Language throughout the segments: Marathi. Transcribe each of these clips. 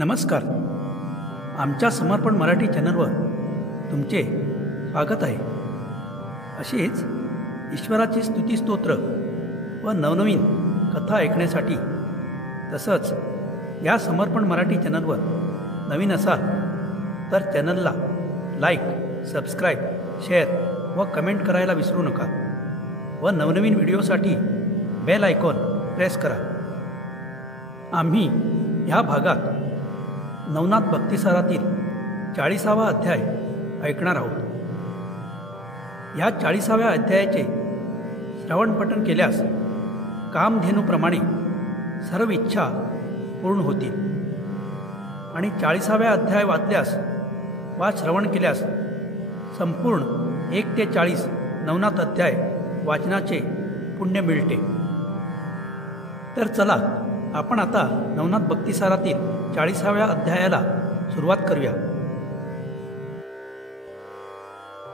नमस्कार. आमच्या समर्पण मराठी चॅनलवर तुमचे स्वागत आहे. अशीच ईश्वराची स्तुतिस्तोत्र व नवनवीन कथा ऐकण्यासाठी तसंच या समर्पण मराठी चॅनलवर नवीन असाल तर चॅनलला लाईक, सबस्क्राईब, शेअर व कमेंट करायला विसरू नका व नवनवीन व्हिडिओसाठी बेल आयकॉन प्रेस करा. आम्ही ह्या भागात नवनाथ भक्तिसारातील 40वा अध्याय ऐकणार आहोत. या 40व्या अध्यायाचे श्रवणपठण केल्यास कामधेनूप्रमाणे सर्व इच्छा पूर्ण होतील आणि 40व्या अध्याय वाचल्यास वा श्रवण केल्यास संपूर्ण 1 ते 40 नवनाथ अध्याय वाचनाचे पुण्य मिळते. तर चला आपण आता नवनाथ भक्तिसारातील 40व्या अध्यायाला सुरुवात करूया.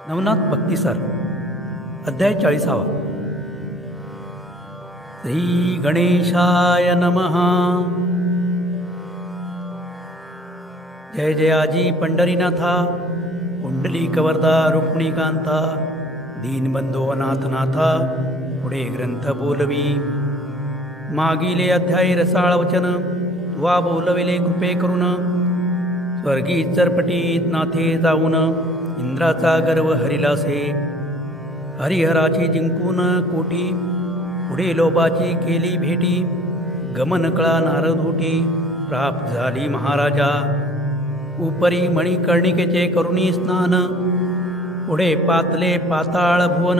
नवनाथ भक्तिसार अध्याय 40. श्री गणेशाय नमः. जय जयाजी पंढरीनाथा, पुंडलीकवरदा रुक्मिणीकांता, दीनबंधो अनाथनाथा, पुढे ग्रंथ बोलवी. मागिले अध्यायी रसाळ वचन, तुवा बोलविले कृपे करून. स्वर्गी चरपटीत नाथे जाऊन, इंद्राचा गर्व हरिलासे. हरिहराची जिंकून कोटी, पुढे लोभाची केली भेटी. गमन कळा नारद होती, प्राप्त झाली महाराजा. उपरी मणिकर्णिकेचे करुणी स्नान, पुढे पातले पाताळ भुवन.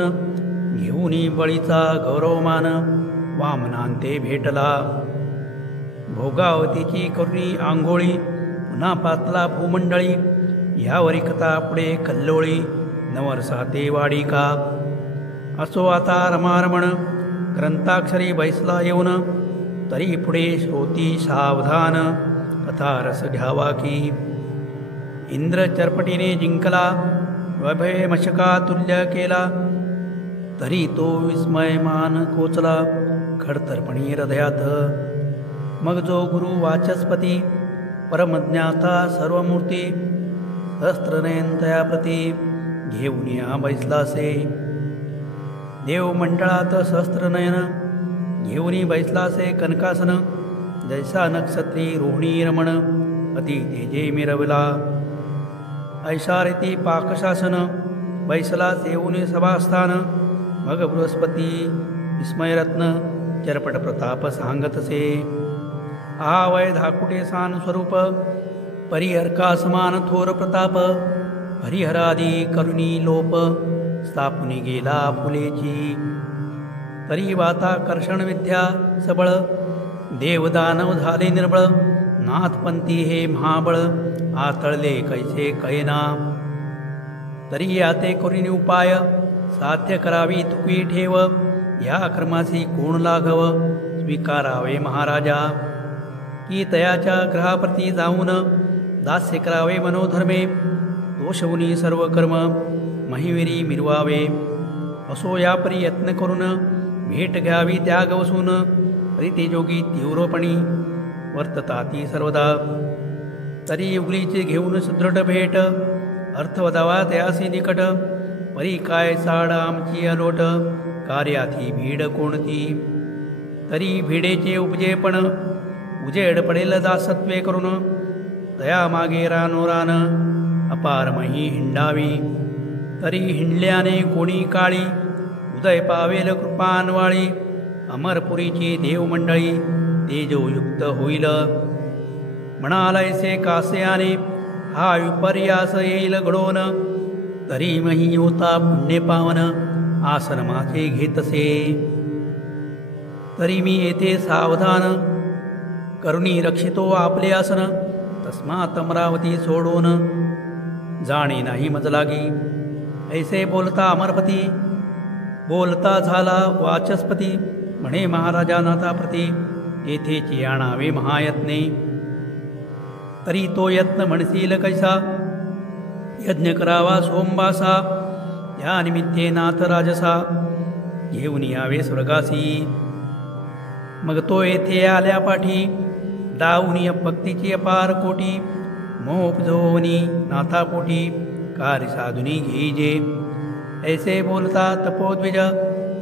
घेऊनी बळीचा गौरवमान, वामनांते भेटला. भोगावतीची करुणी आंघोळी, पुन्हा पातला भूमंडळी. यावरी कथा पुढे कल्लोळी, नवरसाते वाडिका. असो आता रमारमण, ग्रंथाक्षरी बैसला येऊन. तरी पुढे श्रोती सावधान, कथा रस घ्यावा की. इंद्र चरपटीने जिंकला, वैभव मशका तुल्य केला. तरी तो विस्मयमान कोचला, खडतरपणी हृदयात. मग जो गुरु वाचस्पती, परमज्ञाता सर्वमूर्ती. सहस्त्रनयन तयाप्रती, घेऊन या बैसलासे. देवमंडळात सहस्त्रनयन, घेऊनी बैसलासे कनकासन. जैसा नक्षत्री रोहिणी रमण, अति तेजे मिरवला. ऐशा रीती पाकशासन, बैसला येऊन सभास्थान. मग बृहस्पती विस्मयरत्न, चरपट प्रताप सांगतसे. आ वय धाकुटे सान स्वरूप, परिहरका समान थोर प्रताप. हरिहरादी करुणी लोप, स्थापुनी गेला फुलेची. तरी वाता कर्षण विद्या सबळ, देवदानव झाले निर्बळ. नाथपंथी हे महाबळ, आतळले कैसे कैना. तरी याते करुणी उपाय, साध्य करावी तुकवी ठेव. या कर्मासी कोण लाघव, स्वीकारावे महाराजा. की तयाच्या ग्रहाप्रती जाऊन, दास्य करावे मनोधर्मे. दोषवुनी सर्व कर्म, महिविरी मिरवावे. असो यापरी यत्न करून, भेट घ्यावी त्याग वसून. तरी ते जोगी तीव्रपणी, वर्तताती सर्वदा. तरी उगलीचे घेऊन सुदृढ भेट, अर्थ वदावा तयासी निकट. परी काय साड आमची अलोट, कार्याथी भीड कोणती. तरी भिडेचे उपजेपण, उजेड पडेल दासत्वे करून. तया मागे रानोरान, अपार मही हिंडावी. तरी हिंडल्याने कोणी काळी, उदय पावेल कृपानवाळी. अमरपुरीची देवमंडळी, तेजोयुक्त होईल. म्हणालायसे कासयाने, हा विपर्यास येईल घडोन. तरी मही होता पुण्य पावन, आसन माझे घेतसे. तरी मी येथे सावधान, करुणी रक्षितो आपले आसन. तस्मात अमरावती सोडून, जाणे नाही मज लागी. ऐसे बोलता अमरपती, बोलता झाला वाचस्पती. म्हणे महाराजा नाथाप्रती, येथेची आणावे महायत्ने. तरी तो यत्न म्हणशील कैसा, यज्ञ करावा सोमवासा. या निमित्ते नाथ राजसा, घेऊन यावे स्वर्गासी. मग तो येथे आल्या पाठी, दाऊनी भक्तीची अपार कोटी मोपजोनी नाथापोटी कार्य साधुनी घेईजे ऐसे बोलता तपोद्विज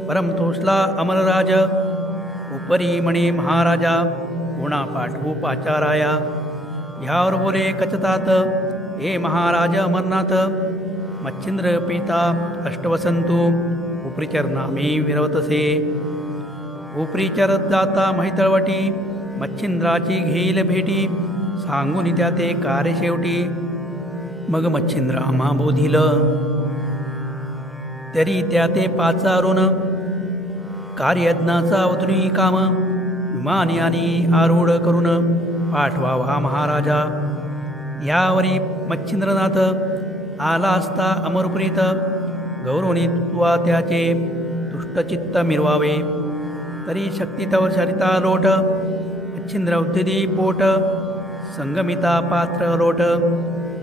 परम तोषला अमरराज उपरी म्हणे महाराजा गुणा पाठवू पाचाराया ह्यावर बोले कचतात हे महाराज अमरनाथ मच्छिंद्र पिता अष्टवसंतू उपरीचर नामे विरवतसे उपरीचर जाता महितळवटी मच्छिंद्राची घेईल भेटी सांगून त्या ते कार्य शेवटी मग मच्छिंद्रामा बोधिल तरी त्या ते पाचारून कार्यज्ञाचा अवतुनी काम विमानी आणि आरूढ करून पाठवावा महाराजा यावरी मच्छिंद्रनाथ आला असता अमरपुरीत गौरवणीत्वा त्याचे दुष्टचित्त मिरवावे तरी शक्तीतवर सरिता लोट मच्छिंद्र उद्दिदी पोट संगमिता पात्र लोट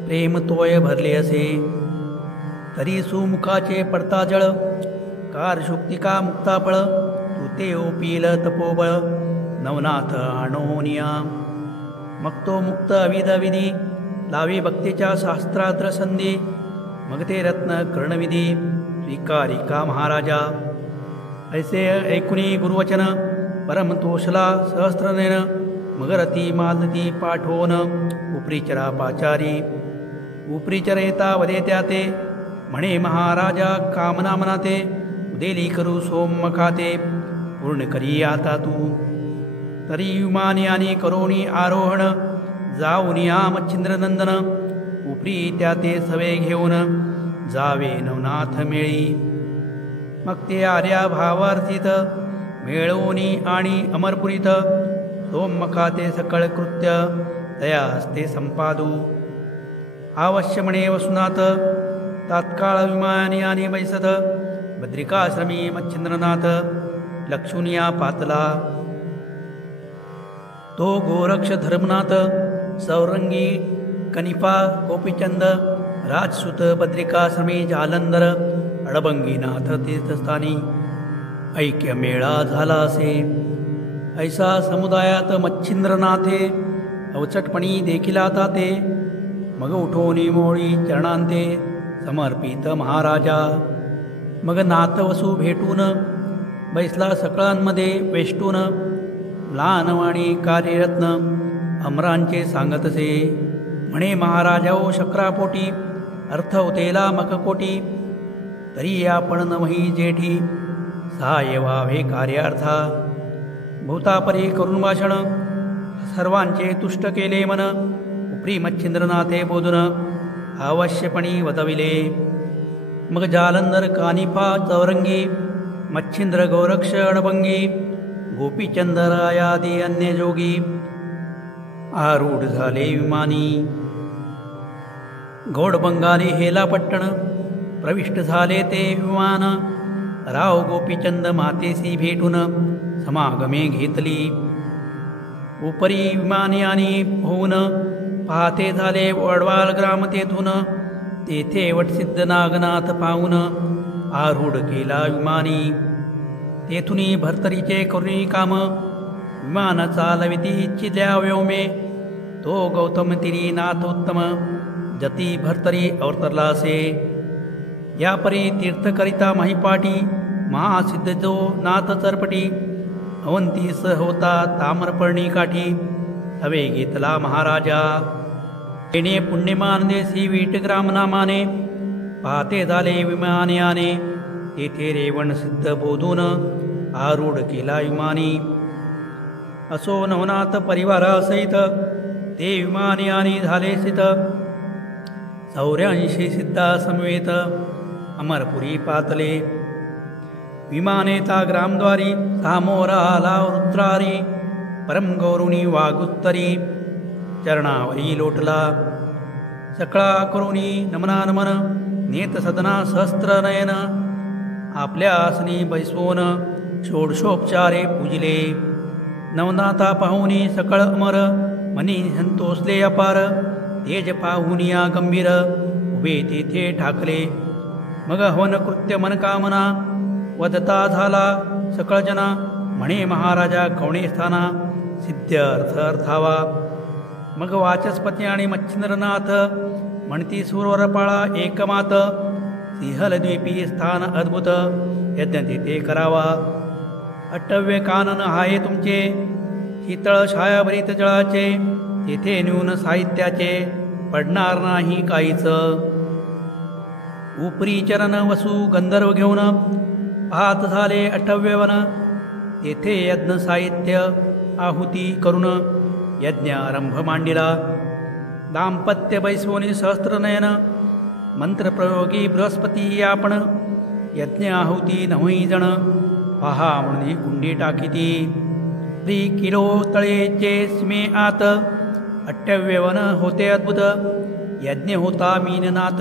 प्रेम तोय भरले असे तरी सुमुखाचे पडता जळ कारशुक्तिका मुक्ताफळ तू ते ओपील तपोबळ नवनाथ आणोनिया मग तो मुक्त अविध विधी लावी भक्तीच्या शास्त्राद्र संधी मग ते रत्न कर्णविधी स्वीकारिका महाराजा ऐसे ऐकुनी गुरुवचन परम तोषला सहस्त्रनेन मगरती मालती पाठवून उपरीचरा पाचारी उपरीचर येता वदे त्या ते म्हणे महाराजा कामना मनाते उदेली करू सोम खाते पूर्ण करी आता तू तरी विमानी आणि करोणी आरोहण जाऊन या मच्छिंद्रनंदन उपरी त्या ते सवे घेऊन जावे नवनाथ मेळी मग ते आर्या भावार्थित मेळवणी आणि अमरपुरीत सोमखाते सकळ कृत्य तया हस्ते संपादू अवश्य म्हणे वसुनाथ तात्काळ विमानी आणि बैसत बद्रिकाश्रमी मच्छिंद्रनाथ लक्षुनिया पातला तो गोरक्ष धर्मनाथ सौरंगी कनिफा गोपीचंद राजसुत बद्रिकाश्रमी जालंधर अडबंगीनाथ तीर्थस्थानी ऐक्य मेळा झाला असे ऐसा समुदायात मच्छिंद्रनाथे अवचटपणी देखील आता ते मग उठोनी मोळी चरणांते समर्पित महाराजा मग नाथवसू भेटून बैसला सकळांमध्ये वेष्टून लहानवाणी कार्यरत्न अमरांचे सांगतसे म्हणे महाराजा ओ शक्रापोटी अर्थ होतेला मककोटी तरी आपण नवही जेठी सहाय्य व्हावे कार्यार्था भूतापरी करुण भाषण सर्वांचे तुष्ट केले मन उपरी मच्छिंद्रनाथे बोधून अवश्यपणी वदविले मग जालंधर कानिफा चौरंगी मच्छिंद्र गौरक्ष अडबंगी गोपीचंदरायादी अन्य जोगी आरूढ झाले विमानी गौडबंगाली हेलापट्टण प्रविष्ट झाले ते विमान राव गोपीचंद मातेसी भेटून समागमे घेतली उपरी विमानी आणि होऊन पाहते झाले वडवाल ग्राम तेथून तेथे वटसिद्ध नागनाथ पाहून आरूढ केला विमानी तेथुनी भर्तरीचे करुणी काम विमान चालविती इच्छिल्या व्योमे तो गौतम तिरी नाथोत्तम जती भर्तरी अवतरला असे यापरी तीर्थकरिता महिपाटी महासिद्ध जो नाथ चरपटी अवंतीस होता ताम्रपर्णी काठी हवे घेतला महाराजा येणे पुण्यमान देसी वीटग्राम नामाने पाहते झाले विमानयाने तेथे रेवण सिद्ध बोधून आरूढ केला विमानी असो नवनाथ परिवारासहित ते विमानयानी झाले स्थित 84 सिद्धा समवेत अमरपुरी पातले विमानेता ग्रामद्वारी सामोरा आला रुद्रारी परम गौरुणी वागुत्तरी चरणावरी लोटला सकळा करुणी नमना नमन नेत सदना सहस्त्र नयन आपल्या आसनी बैसवून षोडशोपचारे पूजिले नवनाथा पाहुनी सकळ अमर मनी संतोषले अपार तेज पाहुनिया गंभीर उभे तेथे ठाकले मग हवन कृत्य मनकामना वदता झाला सकळ जना म्हणे महाराजा कवणे स्थाना सिद्ध्यर्थ अर्थावा. मग वाचस्पती आणि मच्छिंद्रनाथ म्हणती सुरवरपाळा एकमात. सिंहलद्वीपी स्थान अद्भुत यज्ञ तेथे करावा. अट्टव्य कानन आहे तुमचे शीतळ छायाभरित जळाचे. तेथे न्यून साहित्याचे पडणार नाही काहीच. उपरी चरण वसू गंधर्व घेऊन पाहत झाले अट्टव्यवन. तेथे यज्ञ साहित्य आहुती करून यज्ञ आरंभ मांडिला. दाम्पत्य बैसवोनी सहस्त्रनयन मंत्रप्रयोगी बृहस्पती आपण. यज्ञ आहुती नवही जण पहा म्हणून कुंडी टाकीती. प्री किलो तळेचे स्मे आत अट्टव्यवन होते अद्भुत. यज्ञ होता मीननाथ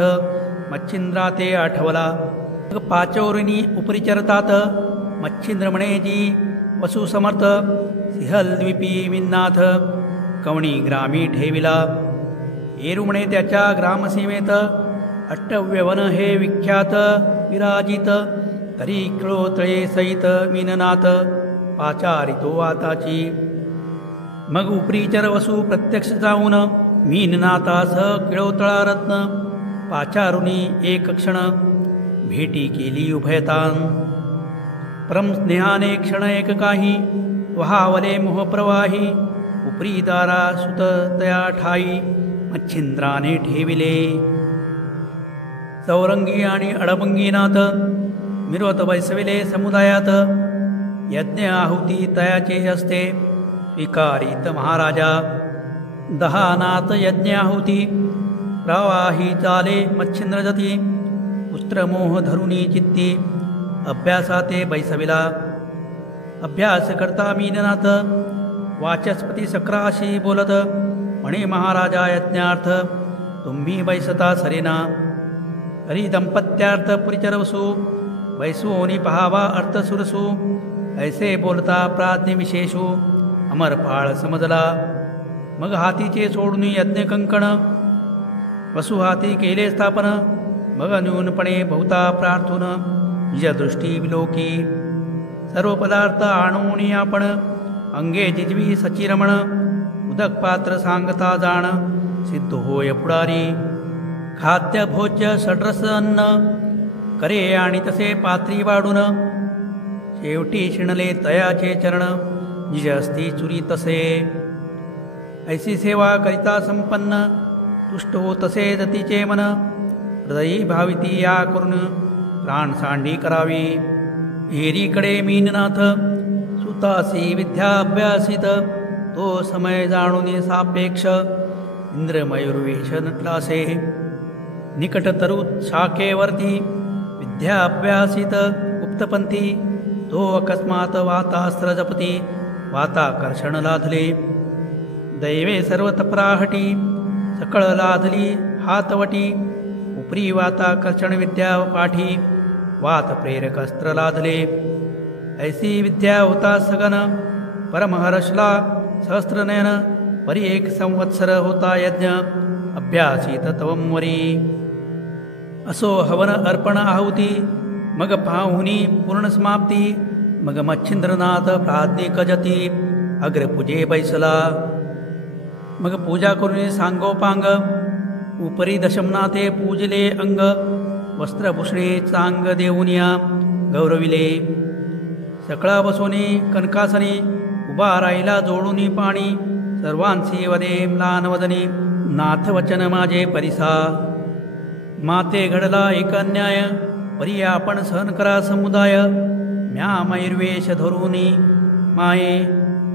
मच्छिंद्रा ते आठवला. पाचौरिणी उपरिचरतात मच्छिंद्र म्हणेजी वसु समर्थ. सिंहलद्वीपी मीननाथ कवणी ग्रामी ठेविला. एरू म्हणे त्याच्या ग्रामसीमेत अट्टव्यवन हे विख्यात विराजित. तरी किळोतळे सहित मीननाथ पाचारितो आताची. मग उपरीचर वसू प्रत्यक्ष जाऊन मीननाथास किळोतळा रत्न पाचारुनी एक क्षण भेटी केली उभयतान. परम स्नेहाने क्षण एक काही वहावले मोहप्रवाही. उपरी दारा सुत तया ठाई मच्छिंद्राने ठेविले. चौरंगी आणि अडबंगीनाथ मिरवत बैसविले समुदायात. यज्ञ आहुती तयाचे असते स्वीकारित महाराजा. दहानाथ यज्ञ आहुती प्रवाही चाले मच्छिंद्र जती. पुत्रमोह धरुणी चित्ती अभ्यासाते बैसविला. अभ्यास करता मीननाथ वाचस्पती सक्राशी बोलत म्हणे महाराजा यज्ञार्थ तुम्ही बैसता सरेना. तरी दंपत्यार्थ पुरिचरवसू बैसवोनी पहावा अर्थ सुरसू. ऐसे बोलता प्राज्ञ विशेषू अमरफाळ समजला. मग हातीचे सोडून यज्ञ कंकण वसू हाती केले स्थापन. मग न्यूनपणे बहुता प्रार्थून निजदृष्टी विलोकी. सर्व पदार्थ आणून आपण अंगे जिजवी सचिरमण. उदक पात्र सांगता जाण सिद्ध होय पुढारी. खाद्य भोज्य षड्रस अन्न करे आणि तसे पात्री वाढून. शेवटी शिणले तयाचे चरण निज असती चुरी तसे. ऐसी सेवा करिता संपन्न तुष्ट हो तसे जतीचे मन. हृदयी भाविती या करून प्राण सांडी करावी. हेरीकडे मीननाथ सुतासी विद्या अभ्यासित. तो समय जाणून सापेक्ष इंद्रमयूर्वेश नटलासे. निकट तरु शाखेवरती विद्या अभ्यासित गुप्तपंथी. तो अकस्मात वातास्त्र जपती वाताकर्षण लाधले. दैवे सर्व तपराहटी सकळ लाधली हातवटी. उपरी वाताकर्षण विद्या पाठी वात प्रेरक अस्त्र लाधले. ऐसी विद्या होता सगन परमहर्षला सहस्त्रनयन. परी एक संवत्सर होता यज्ञ अभ्यासित तवंवरी. असो हवन अर्पण आहुती मग पाहुनी पूर्ण समाप्ती. मग मच्छिंद्रनाथ प्राज्ञिक जती अग्रपूजे बैसला. मग पूजा करून सांगोपांग उपरी दशमनाथे पूजले अंग. वस्त्रभूषणे चांग देऊनिया गौरविले. सकळा बसोनी कनकासनी उभा राहिला जोडूनी पाणी. सर्वांसी वदे म्लानवदनी नाथ वचन माझे परिसा. माते घडला एक अन्याय परी आपण सहन करा समुदाय. म्या मयूर्वेश धरूनी माये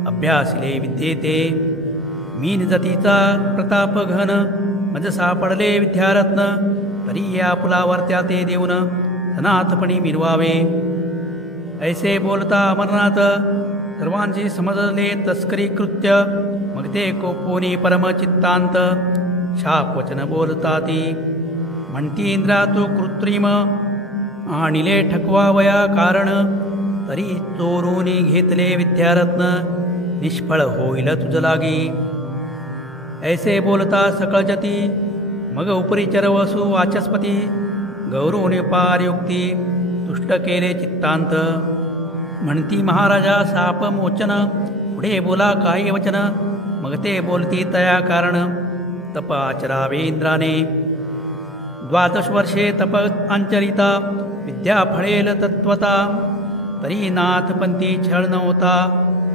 अभ्यासिले विद्येते. मीन जतीचा प्रताप घन मज सापडले विद्यारत्न. तरी या पुलावर त्या ते देऊन सनाथपणी मिरवावे. ऐसे बोलता अमरनाथ सर्वांची समजले तस्करी कृत्य. मग ते कोपोनी परमचित्तांत शाप वचन बोलता ती. म्हणती इंद्रा तो कृत्रिम आणिले ठकवावया कारण. तरी चोरूनी घेतले विद्यारत्न निष्फळ होईल तुझ लागी. ऐसे बोलता सकळ जती मग उपरीचर वसू वाचस्पती. गौरवने पार युक्ती तुष्ट केले चित्तांत. म्हणती महाराजा साप मोचन पुढे बोला काही वचन, मग ते बोलती तया कारण. तप आचरावे इंद्राने 12 वर्षे तप आचरिता, विद्या फळेल तत्वता. तरी नाथ पंथी छळ नव्हता,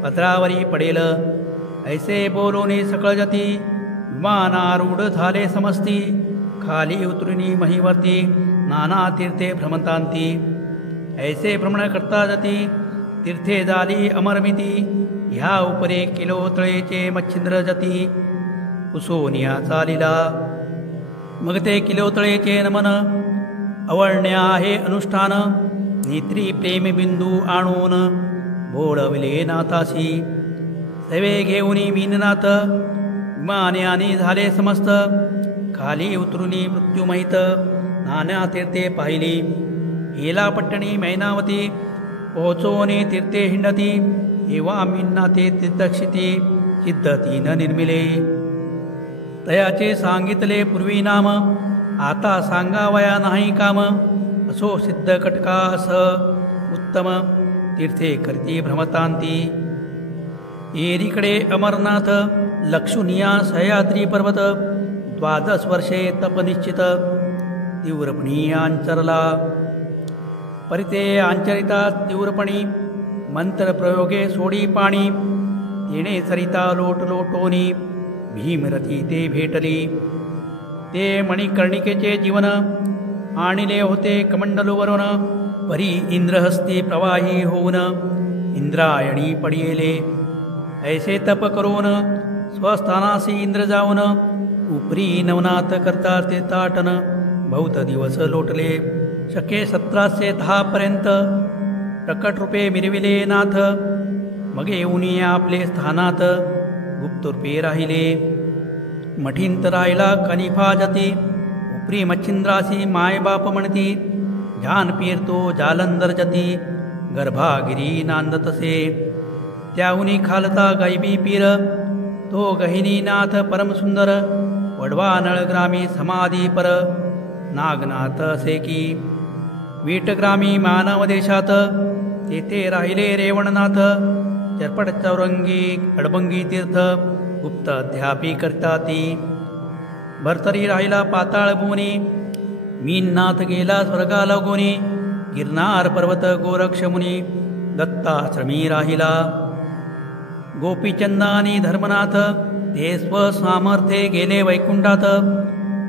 पदरावरी पडेल. ऐसे बोलोनी सकळ जती, विमानारूढ झाले समस्ती. खाली उतरुनी महीवरती, नाना तीर्थे भ्रमंतांती. ऐसे भ्रमण करता जाती, तीर्थे झाली अमरमिती. ह्या उपरे किलो तळेचे मच्छिंद्र जाती, कुसोनिया चालिला. मग ते किलो तळेचे नमन, अवळण्या आहे अनुष्ठान. नेत्री प्रेमबिंदू आणून, बोळविले नाथासी. सवे घेऊनी मीननाथ, विमान्याने झाले समस्त. खाली उतरुनी मृत्युमहित, नाना तीर्थे पाहिली. हेला पट्टणी मैनावती, पोहोचोनी तीर्थे हिंडती. एवा मीना ते तीर्थक्षिती, सिद्धती न निर्मिले. तयाचे सांगितले पूर्वी नाम, आता सांगावया नाही काम. असो सिद्ध कटकास उत्तम, तीर्थे करती भ्रमतांती. एरीकडे अमरनाथ, लक्षुनिया सह्याद्री पर्वत. 12 वर्षे तप निश्चित, तीव्रपणी आंचरला. परिते आंचरिता तीव्रपणी, मंत्र प्रयोगे सोडी पाणी. तेणे सरिता लोट लोटोनी, भीमरथी ते भेटली. ते मणिकर्णिकेचे जीवन, आणिले होते कमंडलूवरून. परी इंद्रहस्ती प्रवाही होऊन, इंद्रायणी पडियेले. ऐसे तप करून, स्वस्थानासी इंद्र जाऊन. उपरी नवनाथ करता तीर्थाटन, बहुत दिवस लोटले. शके 1710 पर्यंत, प्रकट रूपे मिरविले नाथ. मगे येऊनी आपले स्थानात, गुप्त रूपे राहिले. मठींत राहिला कनिफा जती, उपरी मच्छिंद्रासी मायबाप म्हणती. जान पेरतो जालंधर जती, गर्भागिरी नांदतसे. त्याहुनी खालता गायबी पीर, तो गहिनीनाथ परमसुंदर. वडवा नळग्रामी समाधी पर, नागनाथ असे की. वीटग्रामी मानव देशात, तेथे राहिले रेवणनाथ. चरपट चौरंगी अडबंगी तीर्थ, गुप्त अध्यापी करता ती. भरतरी राहिला पाताळ भुवनी, मीननाथ गेला स्वर्गाला गोनी. गिरनार पर्वत गोरक्षमुनी, दत्ताश्रमी राहिला. गोपीचंदानी धर्मनाथ, ते स्वसामर्थ्ये गेले वैकुंठात.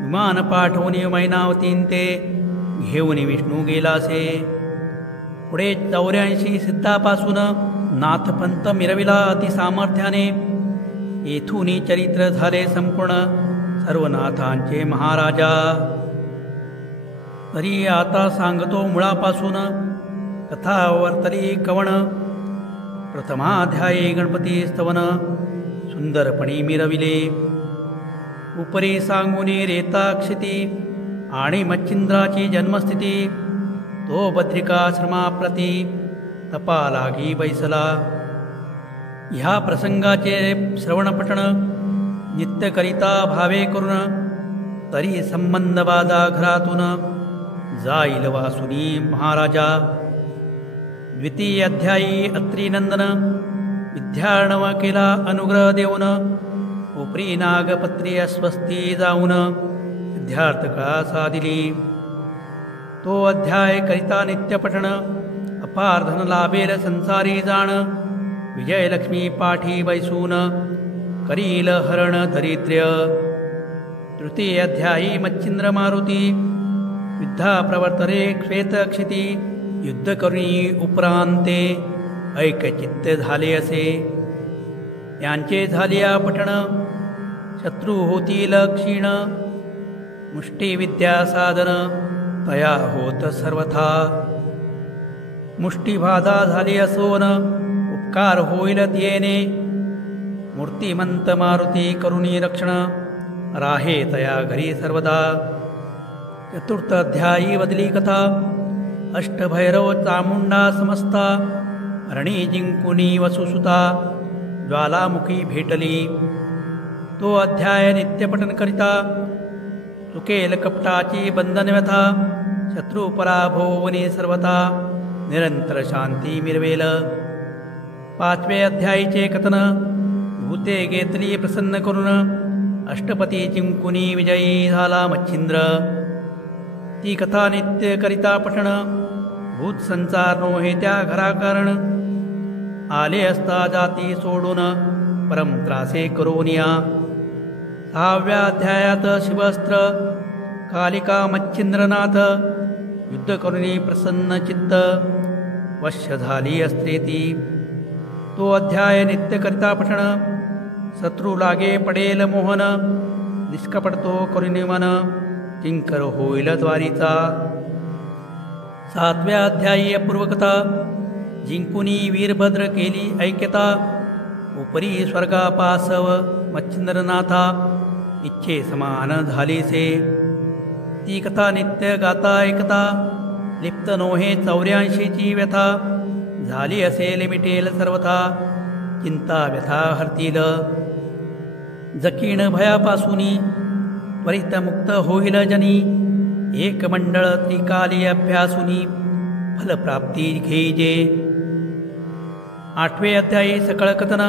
विमान पाठवून मैनावतीन ते, घेऊन विष्णू गेलासे. पुढे 84 सिद्धापासून, नाथपंथ मिरविला अति सामर्थ्याने. येथून चरित्र झाले संपूर्ण, सर्व नाथांचे महाराजा. तरी आता सांगतो मुळापासून, कथा वर्तली कवण. प्रथमाध्यायी गणपती स्तवन, सुंदरपणी मिरविले. उपरी सांगुनी रेताक्षिती, आणि मच्छिंद्राची जन्मस्थिती. तो बद्रिकाश्रमाप्रती, तपा लागी बैसला. ह्या प्रसंगाचे श्रवणपठण, नित्य करिता भावे करून. तरी संबंध बाधा घरातून, जाईल वासुनी महाराजा. द्वितीय अध्यायी अत्रिनंदन, विद्यार्णव केला अनुग्रह देऊन. उपरी नागपत्री अस्वस्थी जाऊन, विद्यार्थ कळा साधिली. तो अध्याय करिता नित्यपठण, अपार धन लाभेल संसारी जाण. विजयलक्ष्मी पाठी बैसून, करील हरण दरिद्र्य. तृतीय अध्यायी मच्छिंद्र मारुती, युद्धा प्रवर्तरे श्वेतक्षिती. युद्ध करुणी उपरांते, ऐकचित्त झाले असे. यांचे झालिया पठण, शत्रू होतील क्षीण. मुष्टिविद्या साधन, तया होत सर्वथा. मुष्टिबाधा झाली असोन, उपकार होईल येणे. मूर्तिमंत मारुती करुणी रक्षण, राहे तया घरी सर्वदा. चतुर्थ अध्यायी वदली कथा, अष्टभैरव चामुंडा समस्ता. रणी जिंकुनी वसुसुता, ज्वालामुखी भेटली. तो अध्याय नित्यपठन करिता, चुकेल कपटाची बंधन व्यथा. शत्रु पराभवनी सर्वथा, निरंतर शांती मिरवेल. 5वे अध्यायीचे कथन. भूते घेतली प्रसन्न करून, अष्टपती जिंकुनी विजयी झाला मच्छिंद्र. ती कथा नित्य करिता पठण, भूत संसार नो हे त्या घरा कारण. आले असता जाती सोडून, परम त्रासे करोनिया. 6व्या अध्यायात शिवस्त्र, कालिका मच्छिंद्रनाथ. युद्ध करुणी प्रसन्न चित्त, वश्य झाली अस्त्रे ती. तो अध्याय नित्य करिता पठण, शत्रू लागे पडेल मोहन. निष्कपटतो करुणी मन, किंकर होईल द्वारीचा. 7व्या अध्यायी अपूर्वकथा, जिंकुनी वीरभद्र केली ऐक्यता. उपरी स्वर्गापासव मच्छिंद्रनाथा, इच्छे समान झालीसे. ती कथा नित्य गाता ऐकता, लिप्त नोहे 84ची व्यथा. झाली असेल मिटेल सर्वथा, चिंता व्यथा हरतील. जकीण भयापासूनी, त्वरित मुक्त होईल जनी. एक मंडळ त्रिकाली अभ्यासूनी, फलप्राप्ती घेईजे. 8वे अध्यायी सकळ कथन,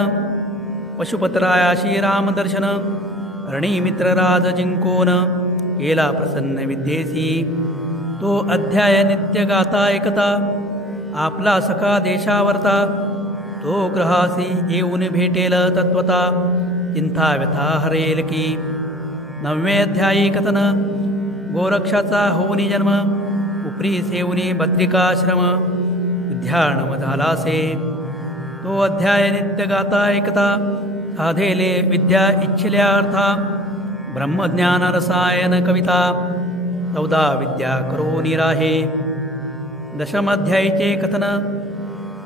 पशुपतरायाशी रामदर्शन. रणी मित्रराज जिंकोन, केला प्रसन्न विद्येसी. तो अध्याय नित्य गाता ऐकता, आपला सखा देशावरता. तो ग्रहासी येऊन भेटेल तत्वता, चिंता व्यथा हरेल की. 9वे अध्यायी कथन, गोरक्षाचा होऊनी जन्म. उपरी सेवनी बद्रिकाश्रम, विद्यार्णव झालासे. तो अध्याय नित्य गाता ऐकता, साधेले विद्या इच्छिल्या अर्था. ब्रह्मज्ञान रसायन कविता, 14 विद्या करोनी राहे. 10म अध्यायीचे कथन,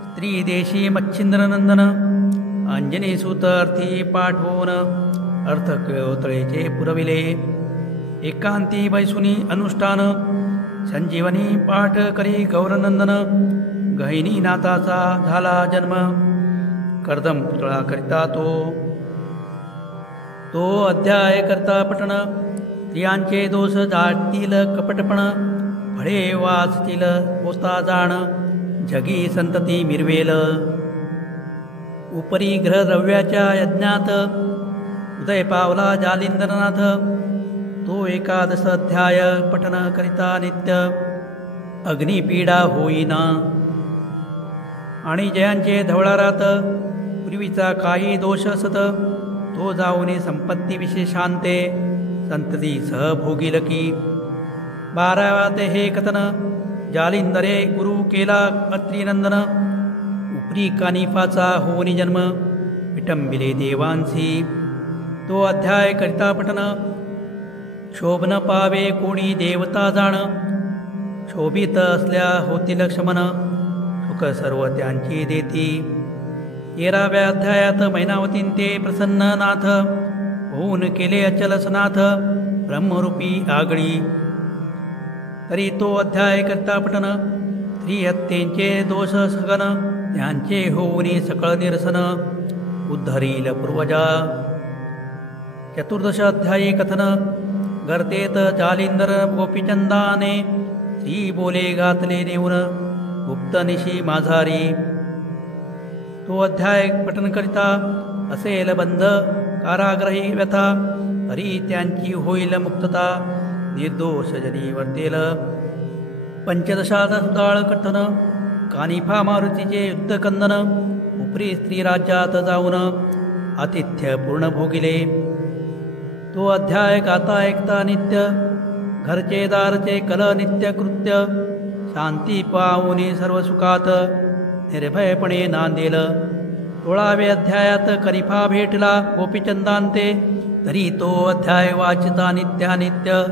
स्त्रीदेशी मच्छिंद्रनंदन. अंजनीसूत अर्थी पाठवून, अर्थ कळवतळेचे पुरविले. एकांती बैसुनी अनुष्ठान, संजीवनी पाठ करी गौरनंदन. गहिनी नाथाचा झाला जन्म, कर्दम पुतळा करिता तो अध्याय करता पठण. स्त्रियांचे दोष जातील कपटपण, फळे वाचतील पोता जाण. जगी संतती मिरवेल. उपरी ग्रहद्रव्याच्या यज्ञात, उदय पावला जालिंद्रनाथ. तो 11 अध्याय पठन करिता नित्य, अग्निपीडा होईना. आणि जयांचे धवळारात, पूर्वीचा काही दोष सत. तो जाऊनी संपत्ती विशेषांते, संतती सहभोगील की. 12व्यात हे कथन, जालिंदरे गुरु केला अत्रिनंदन. उपरी कानिफाचा होनी जन्म, विटंबिले देवांसी. तो अध्याय करिता पठन, शोभन पावे कोणी देवता जाण. शोभित असल्या होतील क्षमन, सुख सर्व त्यांची देती. 13व्या अध्यायात मैनावतीन ते प्रसन्न नाथ. होऊन केले अचल सनाथ, ब्रह्मरूपी आगळी. तरी तो अध्याय करता पठन, स्त्रीहत्येंचे दोष सगन. त्यांचे होऊनी सकळ निरसन, उद्धरील पूर्वजा. 14 अध्यायी कथन, गर्तेत जालिंदर गोपीचंदाने. श्री बोले घातले नेऊन, गुप्तनिशी माझारी. तो अध्याय पठन करिता, असेल बंध काराग्रही व्यथा. तरी त्यांची होईल मुक्तता, निर्दोष जनी वर्तेल. 15 सुदाळ कथन, कानिफा मारुतीचे युद्धकंदन. उपरी स्त्री राज्यात जाऊन, आतिथ्य पूर्ण भोगिले. तो अध्याय गाता ऐकता नित्य, घरचे दारचे कल नित्य कृत्य. शांती पाऊनी सर्व सुखात, निर्भयपणे नांदेल. 16व्या अध्यायात कनिफा भेटला गोपीचंदांते. तरी तो अध्याय वाचिता नित्यानित्य,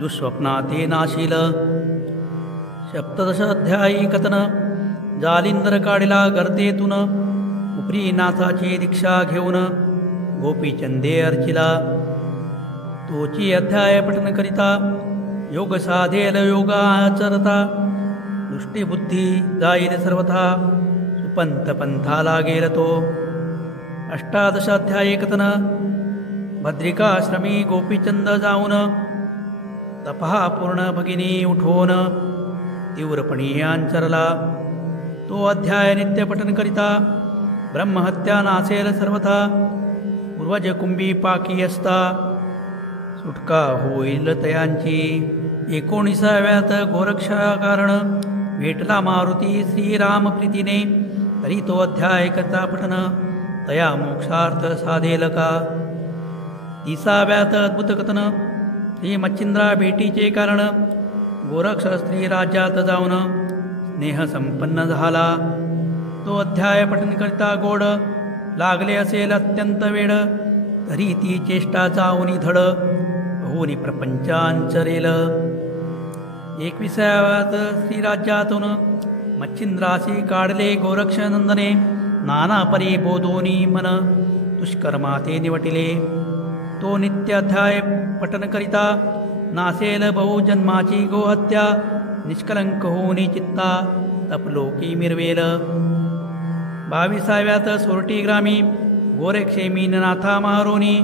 दुःस्वप्नाते नाशील. 17 अध्यायी कथन, जालिंदर काढिला गर्तेतून. उपरी नाथाची दीक्षा घेऊन, गोपीचंदे अर्चिला. तोची अध्याय पठन करिता, योग साधेल योगाचरता. दृष्टीबुद्धी जाईल सर्वथा, सुपंथ पंथा लागेल तो. 18 अध्यायी कथन, भद्रिकाश्रमी गोपीचंद जाऊन. तपहा पूर्ण भगिनी उठवून, तीव्रपणी अंचरला. तो अध्याय नित्य पठन करिता, ब्रह्महत्या नासेल सर्वथा पूर्वज कुंभी पाकी असता सुटका होईल तयांची 19व्यात गोरक्षा कारण भेटला मारुती श्रीराम प्रीतीने तरी तो अध्याय करता पठन तया मोक्षार्थ साधेल का 30व्यात अद्भुत कथन श्री मच्छिंद्रा भेटीचे कारण गोरक्ष स्त्री राज्यात जाऊन स्नेह संपन्न झाला तो अध्याय पठन करता गोड लागले असेल अत्यंत वेळ तरी ती चेष्टा जाऊनी धड होनी प्रपंचांचरेल 21व्यात श्रीराज्यातून मच्छिंद्रासी काढले गोरक्षनंदने नाना परी बोधोनी मन दुष्कर्माते निवटिले तो नित्य अध्याय पठन करिता नासेल बहुजन्माची गोहत्या निष्कलंक होनी चित्ता तपलोकी मिरवेल 22व्यात सोरटी ग्रामी गोरेक्षेमी नाथा मारोनी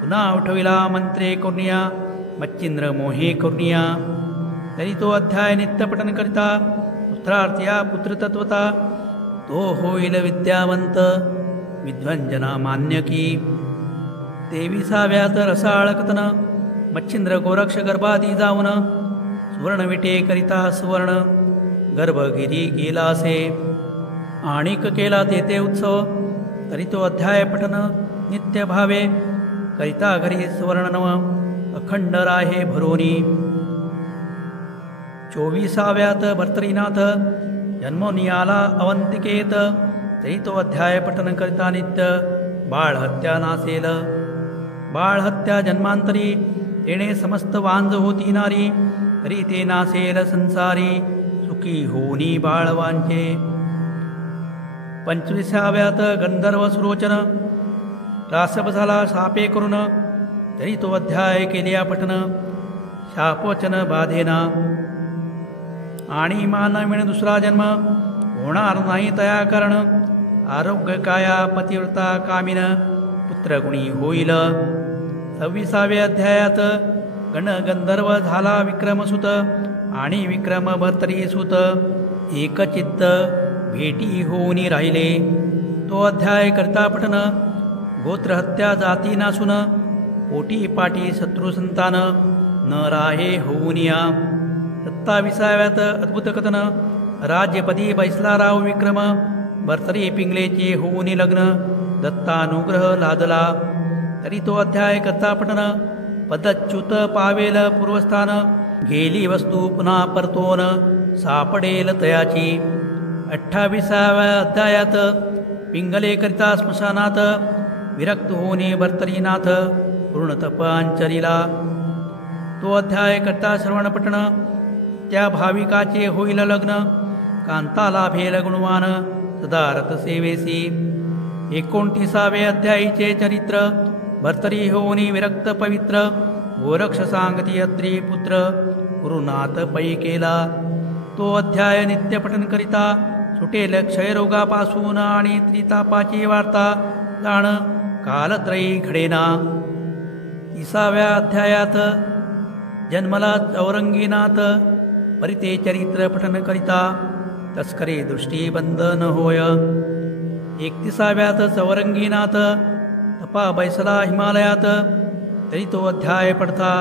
पुन्हा उठविला मंत्रे करुणिया मच्छिंद्र मोहे करुणिया तरी तो अध्याय नित्य पठन करिता पुत्रार्थ्या पुत्रतत्वता तो होईल विद्यावंत विद्वंजना मान्य की 23व्यात रसाळ कथन मच्छिंद्र गोरक्ष गर्भादी जाऊन सुवर्णविटे करिता सुवर्ण गर्भगिरी गेलासे आणिक केला तेथे उत्सव तरी तो अध्याय पठन नित्य भावे करिता घरी सुवर्ण नव अखंड राहे भरोनी 24व्यात भर्तरीनाथ जन्मोनी आला अवंतिकेत तरी तो अध्याय पठन करिता नित्य बाळ हत्या नासेल बाळ हत्या जन्मांतरी तेणे समस्त वांज होती नारी तरी ते नासेल संसारी सुखी होनी बाळवांचे 25व्यात गंधर्व सुरोचन रासप झाला शापे करून तरी तो अध्याय केल्या पठन शापवचन बाधेना आणि मान मिळ दुसरा जन्म होणार नाही तया कारण आरोग्य काया पतिव्रता कामिन पुत्रगुणी होईल 26व्या अध्यायात गण गंधर्व झाला विक्रमसुत आणि विक्रम भर्तरी सुत एकचित्त भेटी होऊनी राहिले तो अध्याय करता पठन गोत्रहत्या जाती नासून पोटी पाटी शत्रू संतान न राहे होऊनिया 27व्यात अद्भुत कथन राज्यपदी बैसलाराव विक्रम भर्तरी पिंगलेचे होऊनी लग्न दत्तानुग्रह लादला तरी तो अध्याय करता पठन पदच्युत पावेल पूर्वस्थान गेली वस्तू पुन्हा परतोन सापडेल तयाची 28व्या अध्यायात पिंगले करिता स्मशानात विरक्त होणे भर्तरीनाथ पूर्ण तपांचरीला तो अध्याय करता श्रवण पठण त्या भाविकाचे होईल लग्न कांता लाभेल गुणवान सदारथ सेवेसी 29व्या अध्यायीचे चरित्र भर्तरी होनी विरक्त पवित्र गोरक्ष सांगती अत्री पुत्र गुरुनाथ पै केला तो अध्याय नित्य पठन करिता सुटेल क्षयरोगापासून आणि त्रितापाची वार्ता जाण कालत्रयी घडेना 30व्या अध्यायात जन्मला चौरंगीनाथ परिते चरित्र पठन करिता तस्करे दृष्टी बंद न होय 31व्यात चौरंगीनाथ तपा बैसला हिमालयात तरी तो अध्याय पडता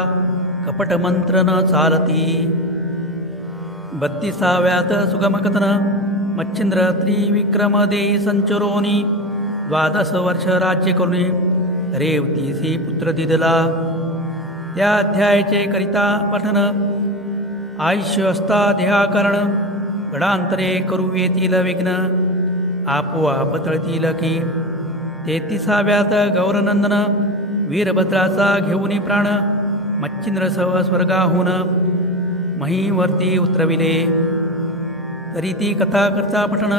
कपट मंत्र न चालती 32व्यात सुगमकथन मच्छिंद्र त्रिविक्रम देई संचरोनी 12 वर्ष राज्य करुणी रेवतीसी पुत्र दिदला त्या अध्यायाचे करिता पठन आयुष्य असता देहाकरण गडांतरे करू येतील विघ्न आपोआप तळतील की 33व्यात गौरनंदन वीरभद्राचा घेऊनी प्राण मच्छिंद्र सह स्वर्गाहून महीवरती उतरविले तरी ती कथा करता पठण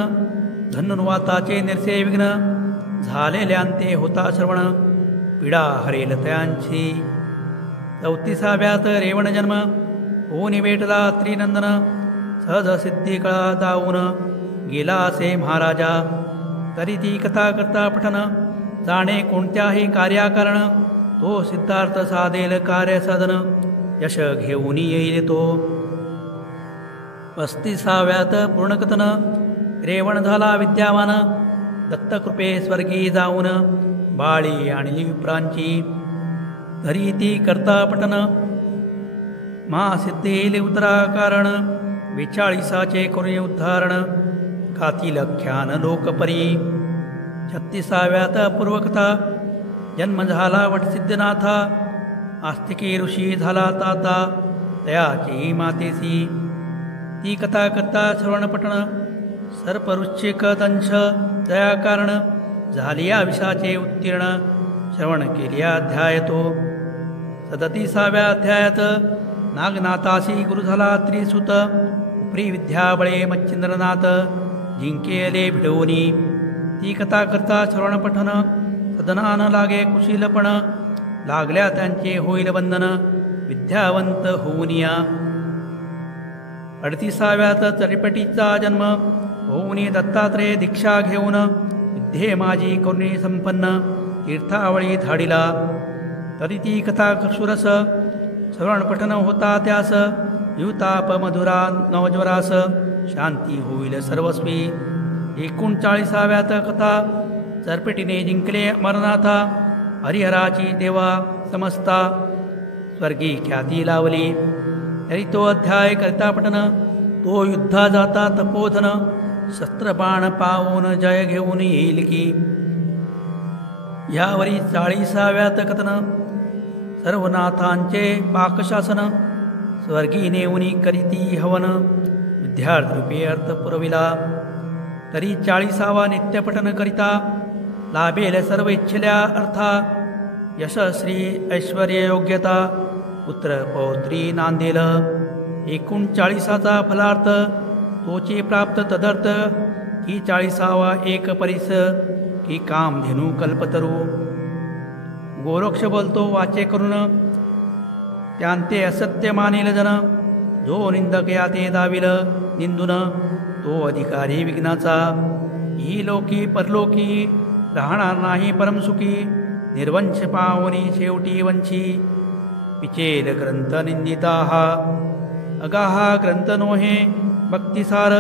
धनुर्वाताचे निरसे विघ्न झालेल्यांते होता श्रवण पीडा हरेल तयांची 34व्यात रेवण जन्म होऊन भेटला त्रिनंदन सहज सिद्धी कळा दावून गेला असे महाराजा तरी ती कथा करता पठन जाणे कोणत्याही कार्याकारण तो सिद्धार्थ साधेल कार्यसाधन यश घेऊन येईल तो 35व्यात पूर्णकथन रेवण झाला विद्यावान दत्तकृपे स्वर्गी जाऊन बाळी आणली विप्रांची. घरी ती करता पटन महासिद्धेले उतरा कारण 42 करुणी उद्धारण. गातील ख्यान लोकपरी 36व्यात पूर्वकथा. जन्म झाला वटसिद्धनाथा आस्तिकी ऋषी झाला ताता दयाची मातेसी. ती कथा करता श्रवणपठण सर्पवृश्चिक दंश दया कारण. झालिया विषाचे उत्तीर्ण श्रवण केलिया अध्याय तो. 37व्या अध्यायात नागनाथासी गुरु झाला त्रिसुत. उपरी विद्याबळे मच्छिंद्रनाथ जिंकेले भिडवणी. ती कथा करता श्रवणपठन सदनान लागे कुशीलपण. लागल्या त्यांचे होईल बंधन विद्यावंत होऊनिया. 38व्यात चरिपटीचा जन्म होऊन दत्तात्रेय दीक्षा घेऊन. विद्ये माझी करुणी संपन्न तीर्थावळी धाडिला. तरी ती कथा सुरस श्रवणपठन होता त्यास. युताप मधुरा नवज्वरास शांती होईल सर्वस्वी. 39व्यात कथा चरपेटीने जिंकले अमरनाथा. हरिहराची देवा समजता स्वर्गी ख्याती लावली. तरी तो अध्याय करिता पठन तो युद्धा जाता तपोधन. शस्त्रबाण पावून जय घेऊन येईल की. यावरी 40व्यात कथन सर्वनाथांचे पाकशासन. स्वर्गी नेऊनी करीती हवन विद्यार्थी अर्थ पुरविला. तरी 40वा नित्यपठन करिता लाभेल सर्व इच्छिल्या अर्था. यशश्री ऐश्वर्य योग्यता पुत्र पौत्री नांदेल. 39चा फलार्थ तोचे प्राप्त तदर्थ की 40वा एक परिस की कामधेनू कल्पतरू. गोरक्ष बोलतो वाचे करून त्यांते असत्य मानेल जन. जो निंदक याते दाविल निंदून तो अधिकारी विघ्नाचा. ही लोकी परलोकी राहणार नाही परमसुखी. निर्वंश पावनी शेवटी वंशी पिचेल ग्रंथ निंदिता हा. अगाहा ग्रंथ नोहे भक्तिसार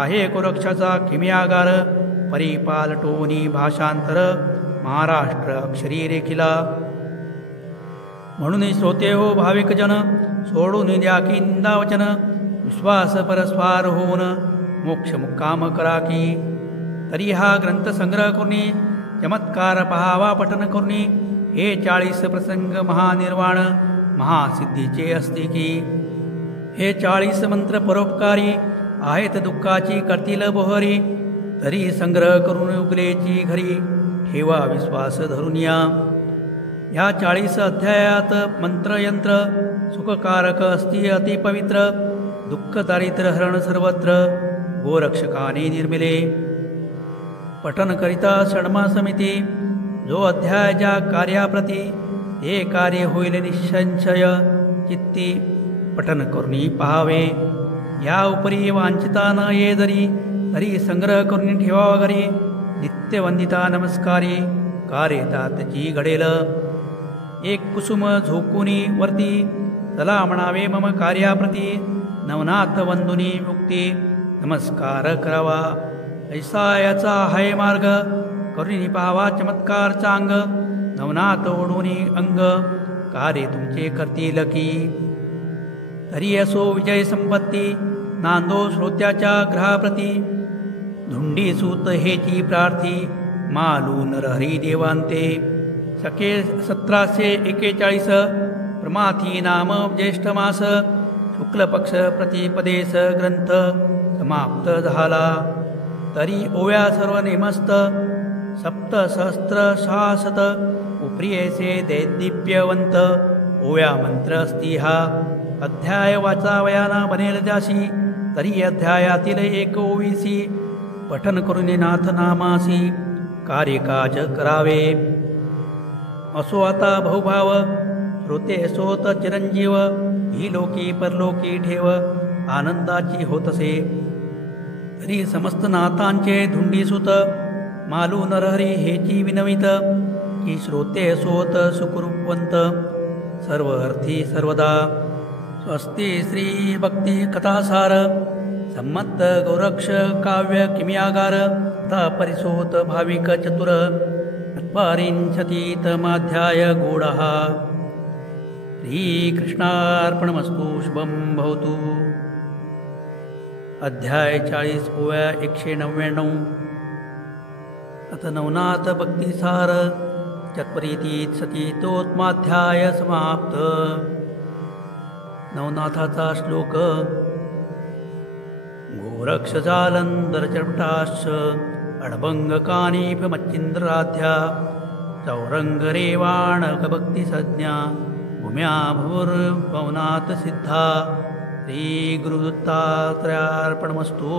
आहे गोरक्षाचा किमियागार. परिपालटोनी भाषांतर महाराष्ट्र अक्षरी रेखिला. म्हणून श्रोते हो भाविक जन सोडून द्या की निंदावचन. विश्वास परस्वार होऊन मोक्ष मुक्काम करा की. तरी हा ग्रंथ संग्रह करुनी चमत्कार पहावा पठन करुनी. हे 40 प्रसंग महानिर्वाण महासिद्धीचे असते की. हे 40 मंत्र परोपकारी आहेत दुःखाची करतील बोहरी. तरी संग्रह करून उगलेची घरी ठेवा विश्वास धरून या. ह्या 40 अध्यायात मंत्रयंत्र सुखकारक असती अतिपवित्र. दुःख दारिद्र्य हरण सर्वत्र गोरक्षकाने निर्मिले. पठन करिता षण्मा समिती. जो अध्याय ज्या कार्याप्रती हे कार्य होईल निसंशय चित्ती. पठन करुनी पहावे या उपरी वांछिता न ये जरी. तरी संग्रह करून ठेवावा घरी. नित्यवंदिता नमस्कारी कार्य त्याची घडेल. एक कुसुम झोकुनी वरती चला म्हणावे मम कार्याप्रती. नवनाथ वंदुनी मुक्ती नमस्कार करावा. ऐसा याचा हाय मार्ग करुणी पाहावा चमत्कार चांग. नवनाथ ओढुनी अंग कार्य तुमचे करतील की. तरी असो विजय संपत्ती नांदो श्रोत्याच्या ग्रहाप्रती. धुंडी सूत हेची प्रार्थी मालू नरहरी देवांते. शके 1741 प्रमाथी नाम ज्येष्ठ मास. शुक्ल पक्ष प्रतिपदेस ग्रंथ समाप्त झाला. तरी ओव्या सर्व नेमस्त 7,सहस्त्रशासत. उप्रियेसे दैदिप्यवंत ओव्या मंत्र असती हा. अध्याय वाचावयाना बनेल जाशी. तरी अध्यायातील 21 पठन करून नाथ नामासी कार्यकाज करावे. असो आता बहुभाव श्रोते असोत चिरंजीव. ही लोकी परलोकी ठेव आनंदाची होतसे. तरी समस्त नाथांचे धुंडीसुत मालू नरहरी हेची विनवित. की श्रोते असोत सुखरूपवंत सर्व अर्थी सर्वदा. स्वस्ती श्री भक्ती कथासार सम्मत गौरक्ष काव्य किमियागार तथा परिसोत भाविक चतुर चत्वारिंशतितमाध्याय गूढः श्रीकृष्णार्पणमस्तु शुभं भवतु। अध्याय 40 ओव्या 199 अथ नवनाथ भक्तिसार चत्वरीतीत सतीतोत्माध्याय समाप्त। नवनाथाचा श्लोक। गोरक्षजालंधरचरपटाश्च अडभंगकानीफमच्चिन्द्राध्या चौरङ्गरेवाणकभक्तिसज्ञा भूम्या भुर्भवनाथ सिद्धा। श्रीगुरुदत्तात्रेयार्पणमस्तु।